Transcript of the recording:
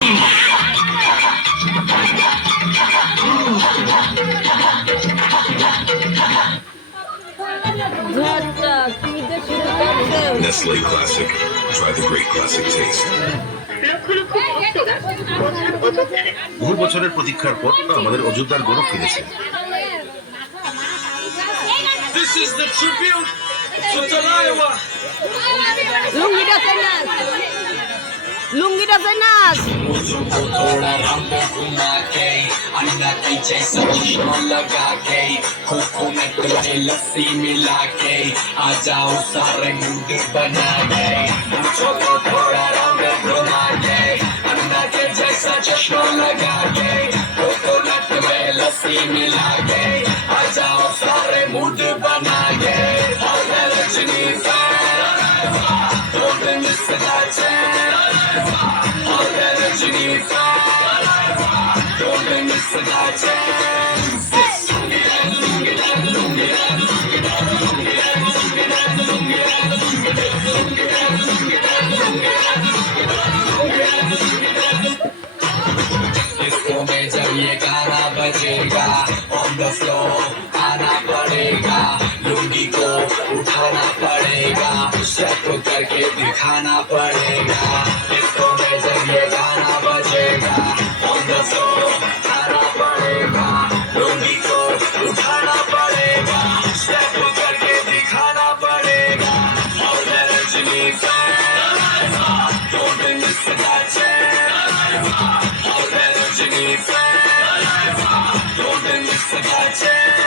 Nestle Classic. Try the great classic taste. বহু বছরের প্রতীক্ষার পর আমাদের অযোধ্যার গৌরব ফিরেছে। This is the tribute to Talaiwa. Lungi नाच मुझको थोड़ा रंग घुमा के अंडा की जैसा चश्मा लगा के खोखो में तुझे लस्सी मिला के आ जाओ सारे मूड बना के मुझको थोड़ा रंग घुमा के अंडा के जैसा चश्मा लगा के कोकोनट में लस्सी मिला के आ जाओ सारे मूड बना के और Rajni don't miss that chance. All that Rajini don't miss that chance. इसको में जब ये गाना बजेगा on the floor आना पड़ेगा लुंगी को उठाना पड़ेगा स्टेप करके दिखाना पड़ेगा इसको में जब ये गाना बजेगा on the floor आना पड़ेगा लुंगी को उठाना पड़ेगा स्टेप करके दिखाना पड़ेगा और Rajni don't miss that chance और Rajni don't miss that chance